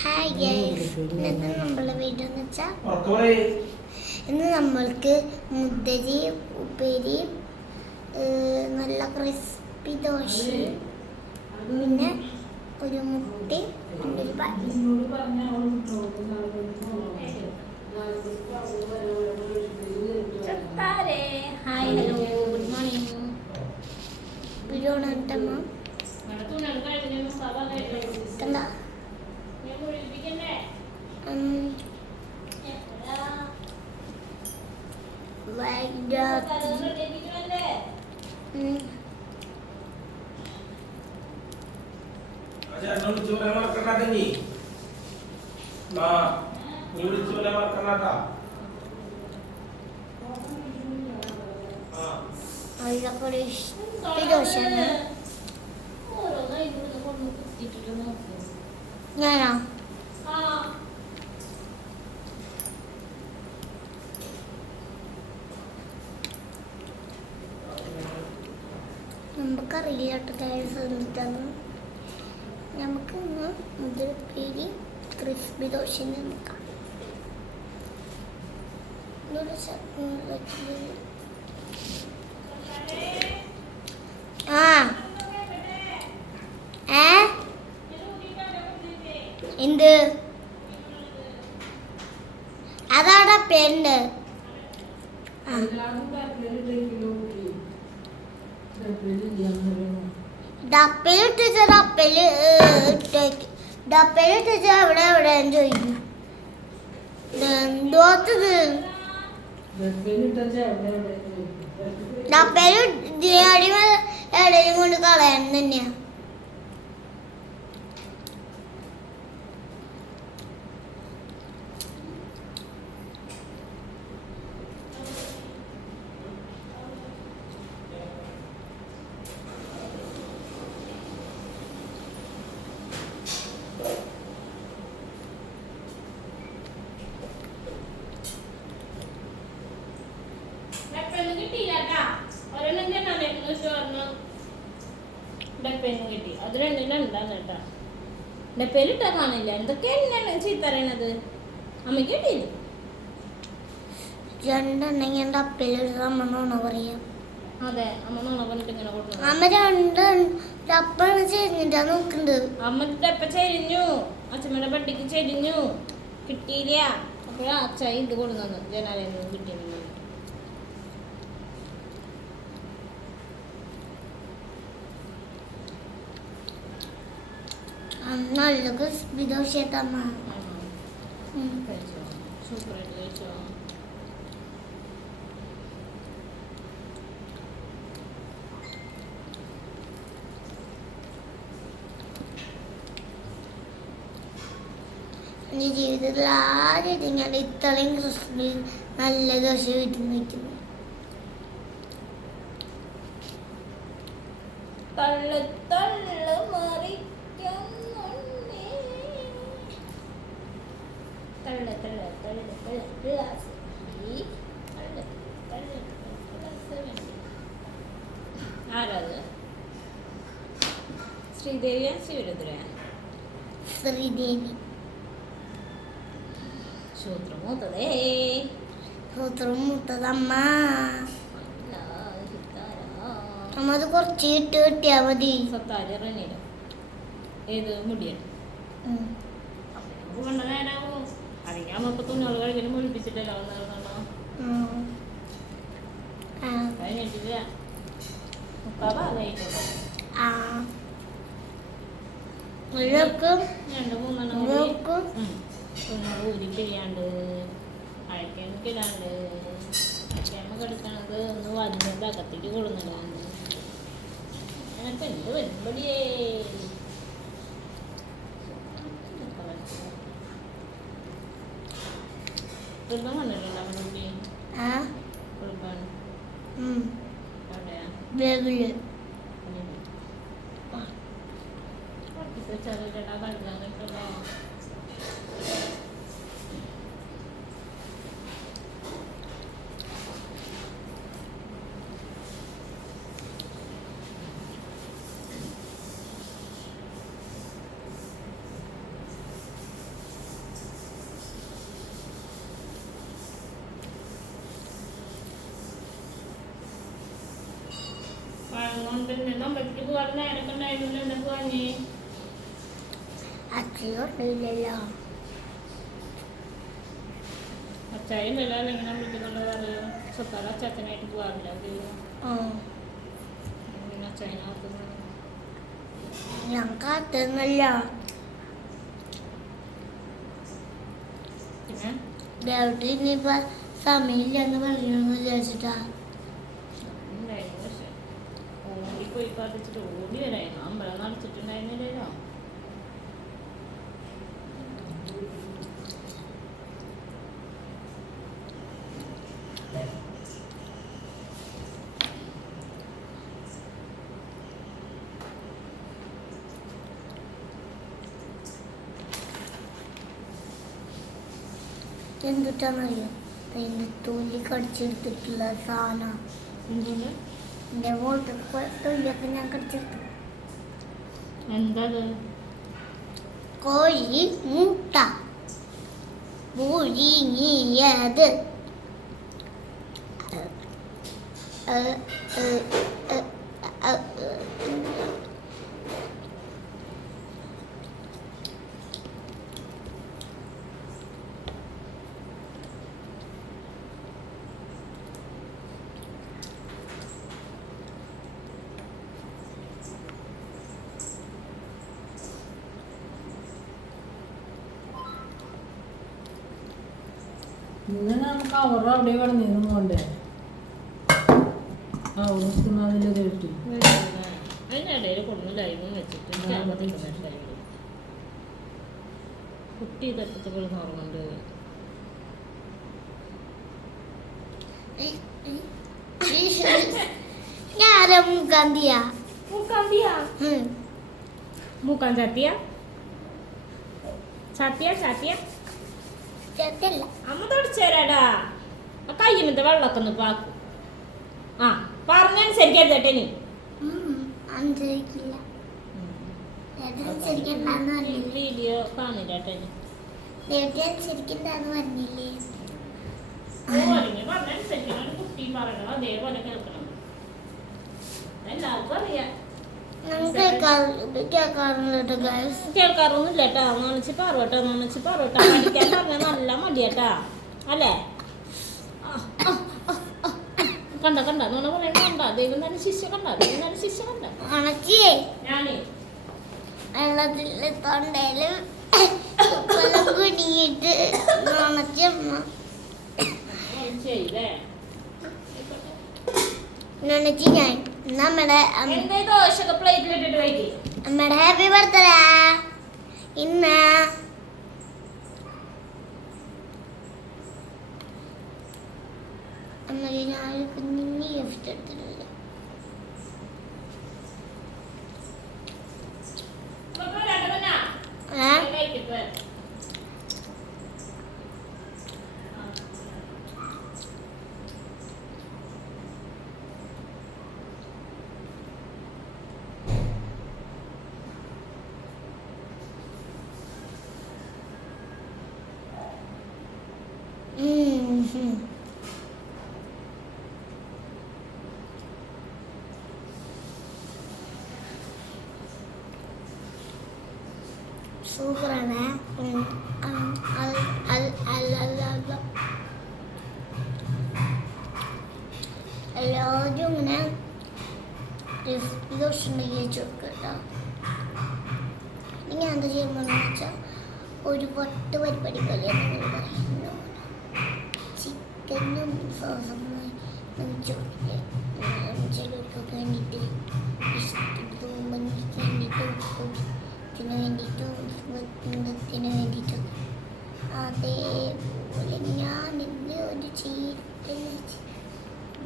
Hi guys, ഇന്നത്തെ നമ്മളെ video എന്ന് വെച്ചാൽ ഇന്ന് നമ്മൾക്ക് മുദ്ദരി ഉപ്പേരി, നല്ല ക്രിസ്പി ദോശയും പിന്നെ ഒരു മുട്ടി പിന്നെ ഒരു പനി. Hi hello good morning. Video കണ്ടമ്മ കണ്ട ദോശയാണ്. ഞാനാ നമുക്കറിയില്ല എന്നിട്ടാണ് നമുക്ക് ഇന്ന് മുതിരപ്പേരി ക്രിസ്പി ദോശ നോക്കാം. എന്ത് അതാടാ പെണ്ണ് ഡപ്പയിലിട്ടിട്ട് എവിടെ എവിടെ ചോദിക്കും. എന്തോത്തത് ഡപ്പയിൽ എവിടെയും കൊണ്ട് കളയാൻ തന്നെയാ. കിട്ടി അത് രണ്ടിനുണ്ടാന്ന് കേട്ടാ. ഡപ്പയിലിട്ടാ കാണില്ല. എന്തൊക്കെയാണ് ചീത്തറിയണത്? അമ്മയ്ക്ക് കിട്ടിയില്ല. രണ്ടെണ്ണം ഡപ്പയിലിട്ടാ പറയാം. അതെ, അമ്മ നോണ പറഞ്ഞിട്ട് ഇങ്ങനെ കൊടുത്തു. അമ്മ രണ്ട് ഡപ്പാണ് ചെരിഞ്ഞിട്ടാ നോക്കുന്നത്. അമ്മ ഡപ്പ ചെരിഞ്ഞു, അച്ഛമ്മയുടെ പട്ടിക്ക് ചെരിഞ്ഞു, കിട്ടിയില്ല. അപ്പോഴാ അച്ഛ ഇത് കൊടുന്നു ജനാലയിൽ നിന്ന് കിട്ടിയെന്ന്. നല്ല ക്രിസ്പി ദോശയമ്മ. സൂപ്പറായിട്ട് കഴിച്ചോ? എൻ്റെ ജീവിതത്തിൽ ആദ്യമായിട്ട് ഞാൻ ഇത്രയും ക്രിസ്പി നല്ല ദോശ വീട്ടിൽ നിന്ന് വയ്ക്കുന്നു. ആരാത്? ശ്രീദേവിയാ ശിവരുദ്രയാ? ശ്രീദേവി. സൂത്രമൂത്തതമ്മ. അമ്മ അത് കുറച്ച് ഇട്ട് കിട്ടിയാ മതി. ഏത് മുടിയാണ്? അറിയാമോ? ഇപ്പൊ തുന്നോള് കഴിക്കണം മുഴിപ്പിച്ചിട്ടല്ലോ കഴിഞ്ഞിട്ടില്ല. രണ്ട് മൂന്നെണ്ണം തുന്നോള് ഊരി കഴിയാണ്ട് അഴക്കാനൊക്കെ ഇടാണ്ട് അഴക്കാമ്മ കിടക്കണത് ഒന്ന് വന്നിട്ട് അകത്തേക്ക് കൊടുന്നിടാണ്ട് അങ്ങനത്തെ എന്ത് വരുമ്പടിയേ. കുടുംബം വന്നിട്ടുണ്ടോ കുട്ടി? കുടുംബം എവിടെയാ? ചെറുകട കഴുകാൻ കിട്ടുമല്ലോ. അതുകൊണ്ട് അമ്പലത്തിൽ പോകാൻ നേരൊക്കെ ഉണ്ടായിരുന്നു. എന്താ പോവാഞ്ഞേ? അച്ഛയില്ലല്ലോ. അച്ചായല്ല, അല്ലെങ്കിൽ അമ്പലത്തിൽ കൊണ്ട് വേറെ സ്വത്താറ് അച്ചാച്ചനായിട്ട് പോകാറില്ല. പിന്നെ അച്ചായനകത്ത് ഞാൻ കാത്തുന്നല്ല. പിന്നെ ഡൗട്ട് ഇനിയിപ്പോ സമയമില്ലെന്ന് പറയണമെന്ന് വിചാരിച്ചിട്ടാ. ഉണ്ടായിരുന്നു. പക്ഷെ ഓടിപ്പോയി പ്രാർത്ഥിച്ചിട്ട് ഓടി വരായിരുന്നു. അമ്പലം നടച്ചിട്ടുണ്ടായിരുന്നില്ലല്ലോ. എന്തുട്ടാന്നറിയോ? അതിന്റെ തൊലി കടിച്ചെടുത്തിട്ടുള്ള സാധനം. എന്തുകൊണ്ട്? എന്റെ മോൾക്ക് തൊലിയൊക്കെ ഞാൻ കടിച്ചെടുത്തു. എന്താ കോഴി മുട്ട പുഴുങ്ങിയത്. ഇന്ന് നമുക്ക് അവർ അവിടെ കിടന്നു കൊണ്ടേ അതിൽ കേട്ടു. അതിനിടയിൽ കൊണ്ടു ലൈവും വെച്ചിട്ട് കുട്ടി തട്ടത്ത് കിടന്ന് ഉറങ്ങുന്നുണ്ട്. ഞാനാ മൂക്കാന്തിയാ. മൂക്കാൻ ചാത്തിയ ചാത്തിയ ചാത്തിയ ചെത്തല്ല. അമ്മ തുടച്ചേരാടാ. കയ്യുമത്തെ വെള്ളമൊക്കെ ഒന്ന് പാക്കും. ആ പറഞ്ഞനുസരിക്കരുതട്ടെ നീ. അനുസരിക്കില്ല. അനുസരിക്കണ്ടെന്ന് പറഞ്ഞില്ലേ? വീഡിയോ കാണില്ല കേട്ടോ. അനുസരിക്കണ്ടെന്ന് പറഞ്ഞില്ലേ? പറഞ്ഞനുസരിക്കണം. കുട്ടി പറയണം അതേപോലെ കേൾക്കണം. എല്ലാവർക്കും അറിയാം. കേൾക്കാറൊന്നുമില്ല കേട്ടാ. നനച്ച് പറവട്ടോ നനച്ച് പറവട്ടോ. പഠിക്കാൻ പറഞ്ഞ നല്ല മടിയാട്ടാ അല്ലേ? കണ്ട കണ്ട നോണ പറയണ കണ്ട. ദൈവം തന്നെ ശിഷ്യ കണ്ട. ദൈവം തന്നെ ശിഷ്യ കണ്ട. ഞാനേ വെള്ളത്തിൽ തൊണ്ടയില് കുടുങ്ങിയിട്ട് ചെയ്തേ നനച്ച് ഞാൻ നമ്മുടെ എന്തേ ദോശയൊക്കെ പ്ലേറ്റിലിട്ടിട്ട് വയ്ക്കി. നമ്മുടെ ഹാപ്പി ബർത്ത്ഡേ ഇന്ന്. അമ്മയ്ക്ക് ഞാൻ കുഞ്ഞിന് ഗിഫ്റ്റ് എടുത്തിട്ടില്ല. സൂപ്പറാണ്. എല്ലാവരും ഇങ്ങനെ ദോഷം വെച്ച് കൊടുക്കട്ടോ. ഞാൻ എന്താ ചെയ്യുമ്പോന്ന് വെച്ചാൽ ഒരു പൊട്ട് പരിപാടി പോലെ പറയുന്നു. ചിക്കനും സോസും ചിലർക്കൊക്കെ വേണ്ടിയിട്ട് വേണ്ടിയിട്ട് അതേപോലെ ഞാൻ ഇന്ന് ഒരു ചീറ്റൽ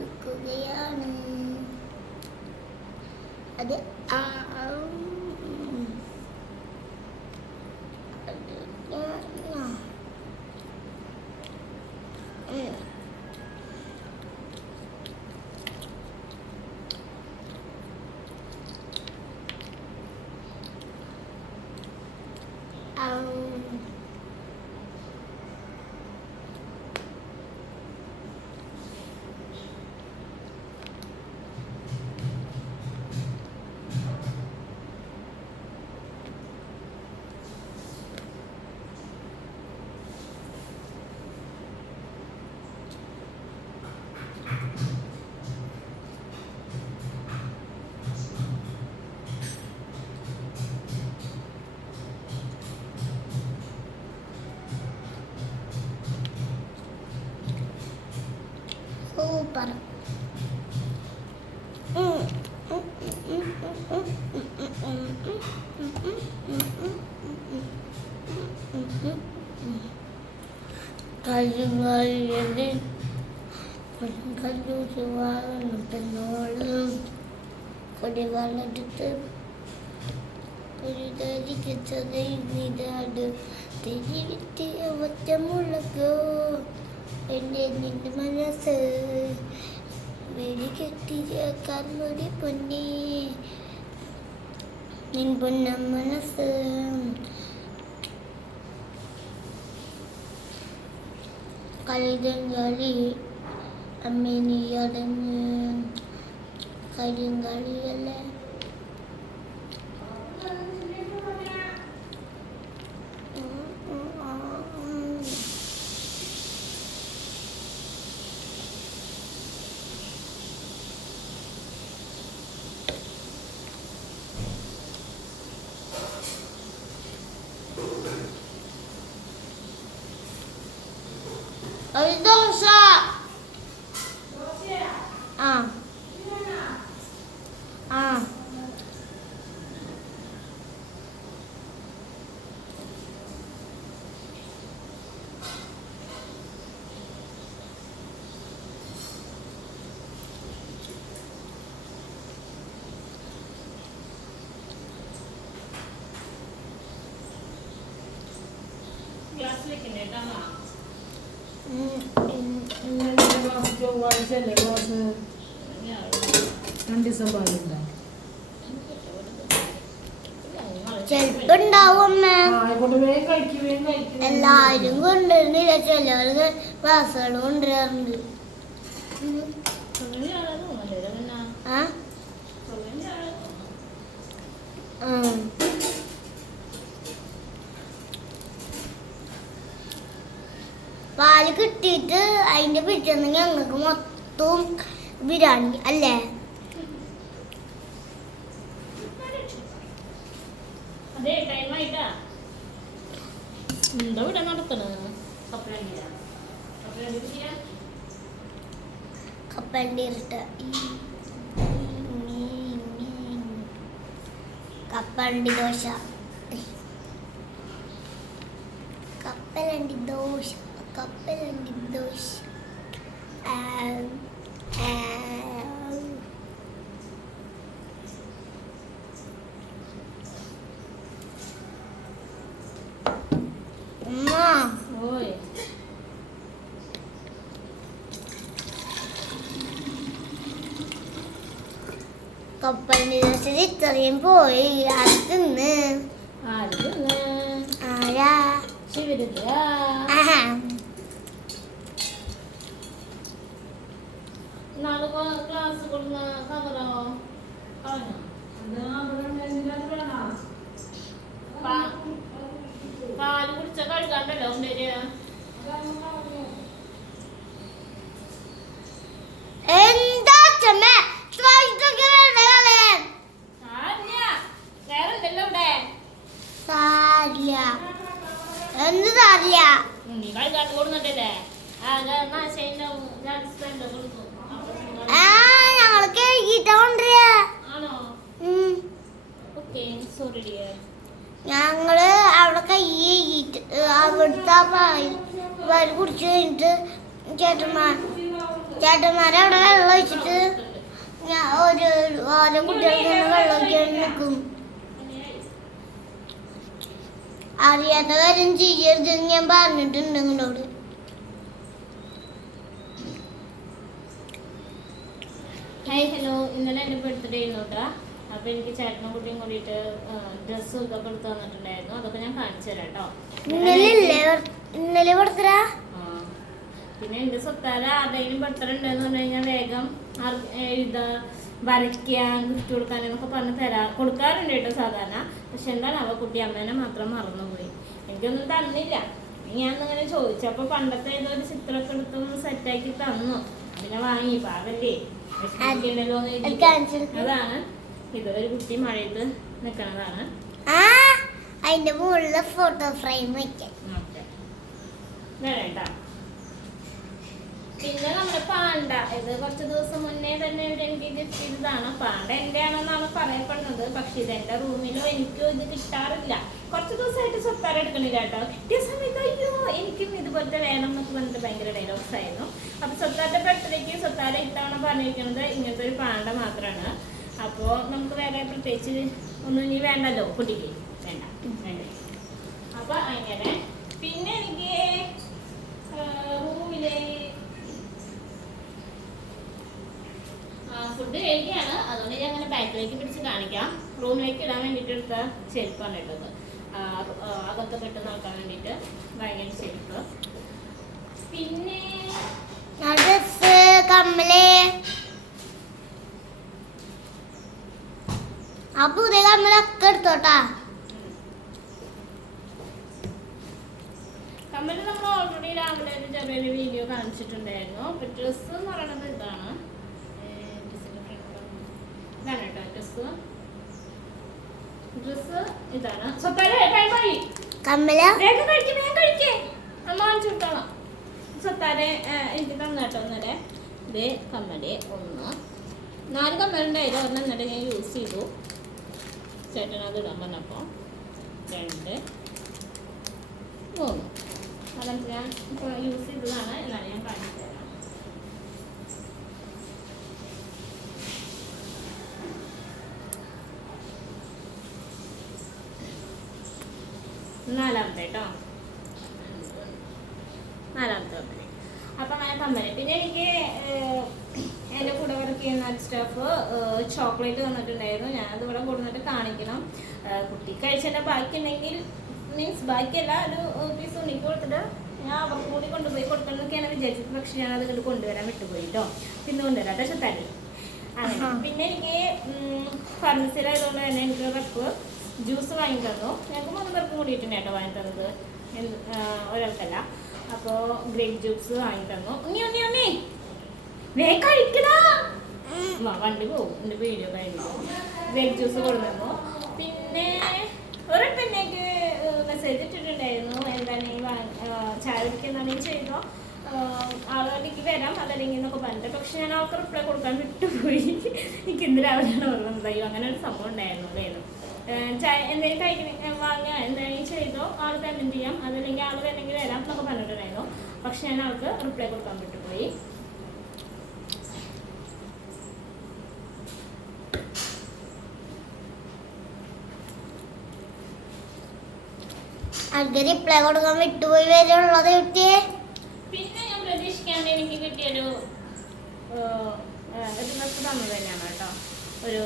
എടുക്കുകയാണ്. അത് സൂപ്പർ. കൊടിവാളെടുത്ത് ഒരു തരിക്കച്ചതയിടാട് തിരിവിത്തിയ ഒറ്റമുളകോ എൻ്റെ നിന്റെ മനസ്സ് വെടികെട്ടിയ കർമ്മടി പൊന്നേ നിൻ പൊന്ന മനസ്സ് കളിതങ്ങളി അമ്മേനിയടങ്ങ് കരിങ്കളിയല്ലേ ഒരു ദോശ. ആ ആ ഗ്ലാസ് വെക്കണ്ടേ കേട്ടോ. ചൊവ്വാഴ്ച അല്ലേ ക്ലാസ്? 2 ദിവസം പാലുണ്ടോ? ചെലപ്പോ ഉണ്ടാവും അമ്മ. ആയിക്കോട്ടെ, വേഗം കഴിക്കും. എല്ലാരും കൊണ്ടുവരുന്നില്ല, ചിലവർക്ക് ക്ലാസ്സുകൾ കൊണ്ടുവരാറുണ്ട്. ആ പാല് കിട്ടിയിട്ട് അതിന്റെ പിറ്റേന്ന് ഞങ്ങൾക്ക് മൊത്തവും ബിരിയാണി അല്ലേ? അതെ, ടൈം ആയിട്ടാ. എന്താ ഇവിടെ നടത്തണ? കപ്പലണ്ടി ഇട്ട് കപ്പലണ്ടി ദോശ. കപ്പലണ്ടി ദോശ. കപ്പലണ്ടി ദോശ. ഉമ്മ ഓയ്, കപ്പലണ്ടി ദോശ ഇത്രയും പോയി. അത് തിന്ന്. ആര് തിന്ന്? ആരാ? ശിവരുദ്ര. ആഹാ. നാളെ ക്ലാസ് കൊടുന്ന കവറോ കളഞ്ഞോ? പാല് കുടിച്ച കഴുകാണ്ടല്ലോ ഉണ്ടേര്. എന്താ അച്ഛമ്മേ വേറെന്തല്ലോ ഇവിടെ സാരിയ. എന്ത് സാരിയ? നീ കഴുകാണ്ട് കൊടുന്നിട്ടല്ലേ? കൊടുക്കും. ഞങ്ങൾ കഴുകിട്ടാ കൊണ്ടുവരിക. ആണോ? Okay, sorry dear. ഞങ്ങള് അവിടെ കൈ കഴുകിട്ട് അവിടുത്തെ പാല് കുടിച്ചു കഴിഞ്ഞിട്ട് ചേട്ടന്മാരെ അവിടെ വെള്ളം ഒഴിച്ചിട്ട് ഓരോ കുട്ടികൾക്ക് വെള്ളം ഒഴിക്കാൻ നിൽക്കും. അറിയാത്ത കാര്യം ചെയ്യരുതെന്ന് ഞാൻ പറഞ്ഞിട്ടുണ്ട് നിങ്ങളോട്. Hi, hello. ഇന്നലെ എൻ്റെ ബർത്ത്ഡേ ആയിരുന്നു കേട്ടോ. അപ്പോൾ എനിക്ക് ചേട്ടനും കുട്ടിയും കൂടിയിട്ട് ഡ്രസ്സും ഇതൊക്കെ എടുത്ത് തന്നിട്ടുണ്ടായിരുന്നു. അതൊക്കെ ഞാൻ കാണിച്ചു തരാം കേട്ടോ. ഇന്നലെ ബർത്ത്ഡേ. പിന്നെ എൻ്റെ സ്വത്താര ആരുടെയും ബർത്ത്ഡേ ഉണ്ടെന്ന് പറഞ്ഞു കഴിഞ്ഞാൽ വേഗം എഴുതാ, വരയ്ക്കാൻ, ഗിഫ്റ്റ് കൊടുക്കാനെന്നൊക്കെ പറഞ്ഞ് കൊടുക്കാറുണ്ട് കേട്ടോ സാധാരണ. പക്ഷെ എന്താണ് അവ കുട്ടി അമ്മേനെ മാത്രം മറന്നുപോയി. എനിക്കൊന്നും തന്നില്ല. ഞാനിങ്ങനെ ചോദിച്ചപ്പോൾ പണ്ടത്തെ ഏതോ ഒരു ചിത്രമൊക്കെ എടുത്തൊന്ന് സെറ്റാക്കി തന്നു. പിന്നെ വാങ്ങി പാവല്ലേ, വിഷമിക്കണ്ടല്ലോ എന്ന്. അതാണ് ഇത്. ഒരു കുട്ടി മഴയത്ത് നിൽക്കണതാണ്. അതിന്റെ മുകളിലെ ഫോട്ടോ ഫ്രെയിം വെക്കാൻ. കേട്ടാ. പിന്നെ നമ്മുടെ പാണ്ട, ഇത് കുറച്ച് ദിവസം മുന്നേ തന്നെ ഇവിടെ എനിക്ക് ഗിഫ്റ്റ് ചെയ്തതാണ്. പാണ്ട എൻ്റെ ആണെന്നാണ് പറയപ്പെടുന്നത്. പക്ഷെ ഇത് എൻ്റെ റൂമിലോ എനിക്കോ ഇത് കിട്ടാറില്ല. കുറച്ച് ദിവസമായിട്ട് സ്വത്താര എടുക്കണില്ല കേട്ടോ. കിട്ടിയ സമയത്ത് അയ്യോ എനിക്കും ഇതുപോലത്തെ വേണം എന്നൊക്കെ പറഞ്ഞിട്ട് ഭയങ്കര ഡയലോഗ്സ് ആയിരുന്നു. അപ്പൊ സ്വത്താരുടെ ബർത്ത്ഡേക്ക് സ്വത്താര ഇത്തവണ പറഞ്ഞിരിക്കുന്നത് ഇങ്ങനത്തെ ഒരു പാണ്ട മാത്രമാണ്. അപ്പോൾ നമുക്ക് വേറെ പ്രത്യേകിച്ച് ഒന്നും ഇനി വേണ്ടല്ലോ, കുട്ടിക്ക് വേണ്ട. അപ്പൊ അങ്ങനെ പിന്നെ എനിക്ക് റൂമിലെ ഫുഡ് കഴിക്കുകയാണ്. അതുകൊണ്ട് ഞാൻ അങ്ങനെ ബാക്കിലേക്ക് പിടിച്ച് കാണിക്കാം. റൂമിലേക്ക് ഇടാൻ വേണ്ടിയിട്ട് എടുത്ത ചെരുപ്പാണ് ഇട്ടത്. അകത്തൊക്കെ ഇട്ട് നോക്കാൻ വേണ്ടിയിട്ട് ഭയങ്കര ചെരുപ്പ്. പിന്നെ കമ്മല് ആ പുതിയ കമ്മലൊക്കെ എടുത്തോട്ടാ. കമ്മല് നമ്മൾ ഓൾറെഡി രാവിലെ ഒരു ചെറിയൊരു വീഡിയോ കാണിച്ചിട്ടുണ്ടായിരുന്നു. അപ്പൊ ഡ്രസ്സ് എന്ന് പറയുന്നത് ഇതാണ്. ഇതാണ് കേട്ടോ ഡ്രസ്സ് ഇതാണ്. കമ്മല വാങ്ങിച്ചുകൊടുത്തോളാം. സ്വത്താരെ എനിക്ക് തന്നേട്ടോ ഇന്നലെ. ഇത് കമ്മല് 4 കമ്മലുണ്ടായിരുന്നു. ഒരെണ്ണം ഇന്നലെ ഞാൻ യൂസ് ചെയ്തു. ചേട്ടൻ അത് ഇടാൻ പറഞ്ഞപ്പോൾ 2, 3 അതെനിക്ക് ഞാൻ ഇപ്പോൾ യൂസ് ചെയ്തതാണ്. എന്നാണ് ഞാൻ കാണിച്ചു തരാം. നാലാമത്തെ കേട്ടോ, 4ാമത്തെ കമ്പനി. അപ്പം അങ്ങനെ കമ്പനി. പിന്നെ എനിക്ക് എൻ്റെ കൂടെ വർക്ക് ചെയ്യുന്ന സ്റ്റാഫ് ചോക്ലേറ്റ് തന്നിട്ടുണ്ടായിരുന്നു. ഞാനത് ഇവിടെ കൊടുത്തിട്ട് കാണിക്കണം. കുട്ടി കഴിച്ചതിൻ്റെ ബാക്കി ഉണ്ടെങ്കിൽ മീൻസ് ബാക്കിയല്ല, ഒരു പീസ് ഉണ്ണിക്ക് കൊടുത്തിട്ട് ഞാൻ അവർക്ക് കൂടി കൊണ്ടുപോയി കൊടുക്കണം എന്നൊക്കെയാണ് വിചാരിച്ചത്. പക്ഷെ ഞാനത് ഇങ്ങോട്ട് കൊണ്ടുവരാൻ വിട്ടുപോയി കേട്ടോ. പിന്നെ കൊണ്ടുവരാം കേട്ടോ ചെത്താരി. അങ്ങനെ പിന്നെ എനിക്ക് ഫർണിച്ചറായതുകൊണ്ട് തന്നെ എനിക്ക് റപ്പ് ജ്യൂസ് വാങ്ങി തന്നു. ഞങ്ങൾക്ക് 3 പേർക്ക് കൂടിയിട്ടുണ്ട് കേട്ടോ വാങ്ങി തന്നത്, ഒരാൾക്കല്ല. അപ്പോൾ ഗ്രേപ്പ് ജ്യൂസ് വാങ്ങി തന്നു. ഉണ്ണി വേഗം കഴിക്കടാ, വണ്ടി പോകും എൻ്റെ വീഡിയോ കഴിഞ്ഞു. ഗ്രേപ്പ് ജ്യൂസ് കൊടുത്തു. പിന്നെ ഒരെണ്ണക്ക് മെസ്സേജ് ഇട്ടിട്ടുണ്ടായിരുന്നു, എന്താണെങ്കിൽ ചായ കുടിക്കുന്നതാണെങ്കിൽ ചെയ്തോ, ആളുകളിലേക്ക് വരാം അതല്ലെങ്കിൽ എന്നൊക്കെ പറഞ്ഞിട്ട്. പക്ഷെ ഞാൻ അവർക്ക് റിപ്ലൈ കൊടുക്കാൻ വിട്ടുപോയി. എനിക്ക് ഇന്ന് രാവിലെയാണ് ഓർമ്മ. അങ്ങനെ ഒരു സംഭവം ഉണ്ടായിരുന്നു. വേണം ചായ എന്തെങ്കിലും കഴിക്കണ വാങ്ങുക എന്തെങ്കിലും ചെയ്തോ, ആൾ പേയ്മെൻറ്റ് ചെയ്യാം, അതല്ലെങ്കിൽ ആൾ വേണമെങ്കിൽ വരാം എന്നൊക്കെ പറഞ്ഞിട്ടുണ്ടായിരുന്നു. പക്ഷെ ഞാൻ ആൾക്ക് റിപ്ലൈ കൊടുക്കാൻ വിട്ടുപോയി. റിപ്ലൈ കൊടുക്കാൻ വിട്ടുപോയി വരുള്ളത് കിട്ടിയേ. പിന്നെ ഞാൻ പ്രതീക്ഷിക്കാണ്ട് എനിക്ക് കിട്ടിയൊരു ഡ്രസ്സ് തന്നത് തന്നെയാണ് കേട്ടോ. ഒരു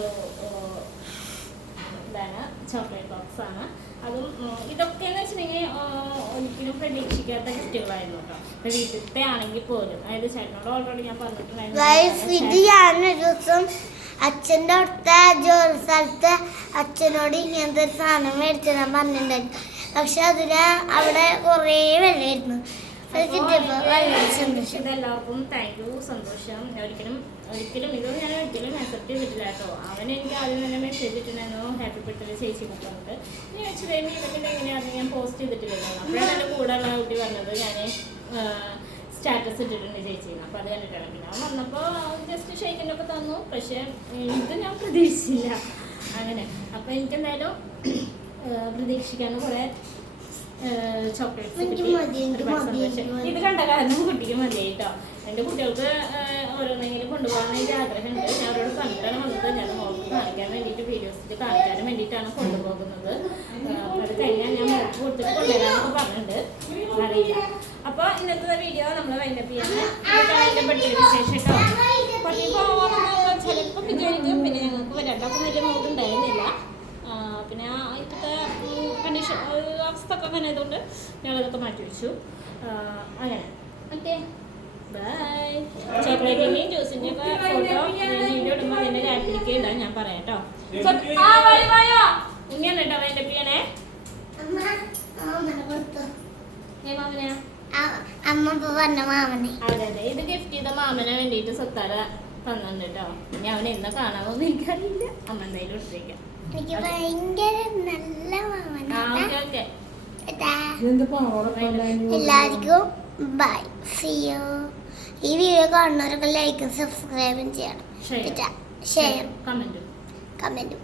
ഇതാണ് ചോക്ലേറ്റ് ബോക്സ് ആണ്. അതും ഇതൊക്കെ എന്ന് വെച്ചിട്ടുണ്ടെങ്കിൽ ഒരിക്കലും പ്രതീക്ഷിക്കാത്ത ഗിഫ്റ്റുകളായിരുന്നു കേട്ടോ. ഇപ്പൊ വീട്ടിലത്തെ ആണെങ്കിൽ പോലും, അതായത് ചേട്ടനോട് ഓൾറെഡി ഞാൻ പറഞ്ഞിട്ടുണ്ടായിരുന്നു. ഇത് ഞാനൊരു ദിവസം അച്ഛൻ്റെ അടുത്ത ജോലി സ്ഥലത്ത് അച്ഛനോട് ഇങ്ങനത്തെ ഒരു സാധനം മേടിച്ചു തരാൻ പറഞ്ഞിട്ടുണ്ടായിരുന്നു. പക്ഷെ അതിന് അവിടെ കുറേ വിലയായിരുന്നു. ഇതെല്ലാവർക്കും താങ്ക് യു, സന്തോഷം. ഒരിക്കലും ഇതൊന്നും ഞാൻ ഒരിക്കലും അക്സെപ്റ്റ് ചെയ്തിട്ടില്ല കേട്ടോ. അവൻ എനിക്ക് ആദ്യം തന്നെ മെസ്സേജ് ഇട്ടിട്ടുണ്ടായിരുന്നു, ഹാപ്പി ബർത്ത്ഡേ ചേച്ചി പറഞ്ഞിട്ട്. ഇനി വെച്ച് കഴിഞ്ഞാൽ ഇതൊക്കെ എങ്ങനെയാണെന്ന് ഞാൻ പോസ്റ്റ് ചെയ്തിട്ടില്ലല്ലോ. അപ്പോഴാണ് എൻ്റെ കൂടെ ഉള്ള കുട്ടി പറഞ്ഞത് ഞാൻ സ്റ്റാറ്റസ് ഇട്ടിട്ടുണ്ട് ചേച്ചിന്ന്. അപ്പോൾ അത് കണ്ടിട്ടാണ്. പിന്നെ അവൻ വന്നപ്പോൾ ജസ്റ്റ് ഷെയ്ക്കിൻ്റെ ഒക്കെ തന്നു. പക്ഷേ ഇത് ഞാൻ പ്രതീക്ഷിച്ചില്ല. അങ്ങനെ അപ്പോൾ എനിക്കെന്തായാലും പ്രതീക്ഷിക്കാനും കുറേ ചോക്ലേറ്റ്സ് കിട്ടി. ഇത് കണ്ട കാരണം കുട്ടിക്ക് മതിയായി കേട്ടോ. എൻ്റെ കുട്ടികൾക്ക് ഓരോന്നെങ്കിലും കൊണ്ടുപോകാൻ എനിക്ക് ആഗ്രഹമുണ്ട്. ഞാൻ അവരോട് കണ്ടിട്ടാണ് വന്നത്. ഞാൻ മോൾക്ക് കാണിക്കാൻ വേണ്ടിയിട്ട് വീഡിയോസിൽ കാണിക്കാനും വേണ്ടിയിട്ടാണ് കൊണ്ടുപോകുന്നത്. അത് കഴിഞ്ഞാൽ ഞാൻ മോൾക്ക് കൊടുത്തിട്ട് കൊണ്ടുവരാനൊക്കെ പറഞ്ഞിട്ടുണ്ട്, അറിയില്ല. അപ്പോൾ ഇന്നത്തെ വീഡിയോ നമ്മൾ വൈൻഡപ്പ് ചെയ്യാണ്. എൻ്റെ ബർത്ത്ഡേ വിശേഷം കേട്ടോ. കുറേ പോകാമെന്ന് ചിലപ്പോൾ വിചാരിക്കും. പിന്നെ ഞങ്ങൾക്ക് രണ്ടാൾക്കും വലിയ മൂഡ് ഉണ്ടായിരുന്നില്ല. പിന്നെ ഇപ്പോഴത്തെ കണ്ടീഷൻ അവസ്ഥ ഒക്കെ അങ്ങനെ ആയതുകൊണ്ട് ഞങ്ങളതൊക്കെ മാറ്റി വെച്ചു. അങ്ങനെ ഓക്കെ ബൈ. ചോക്ലേറ്റിൻ്റെയും ജ്യൂസിൻ്റെയും ഒക്കെ ഫോട്ടോ വീഡിയോ ഇടുമ്പോൾ അതിൻ്റെ ആപ്പിലേക്ക് ഇടാൻ ഞാൻ പറയാം കേട്ടോ. ഇങ്ങനെ കേട്ടോ വൈൻഡപ്പ് ചെയ്യണേ. മാമനെയാ? അതെ അതെ, ഇത് ഗിഫ്റ്റ് ചെയ്ത മാമനെ വേണ്ടിയിട്ട് സ്വത്താര തന്നിട്ടുണ്ട് കേട്ടോ. ഇനി അവനെ എന്നാ കാണാമോന്ന് എനിക്കറിയില്ല. അമ്മ എന്തായാലും എടുത്തേക്കാം. എനിക്ക് ഭയങ്കര നല്ല എന്ത് പാവം. എല്ലാവർക്കും ബൈ, സീ യു ഈ വീഡിയോ കാണുന്നവരൊക്കെ ലൈക്കും സബ്സ്ക്രൈബും ചെയ്യണം. ഷെയർ ഷെയർ കമന്റും കമൻറ്റും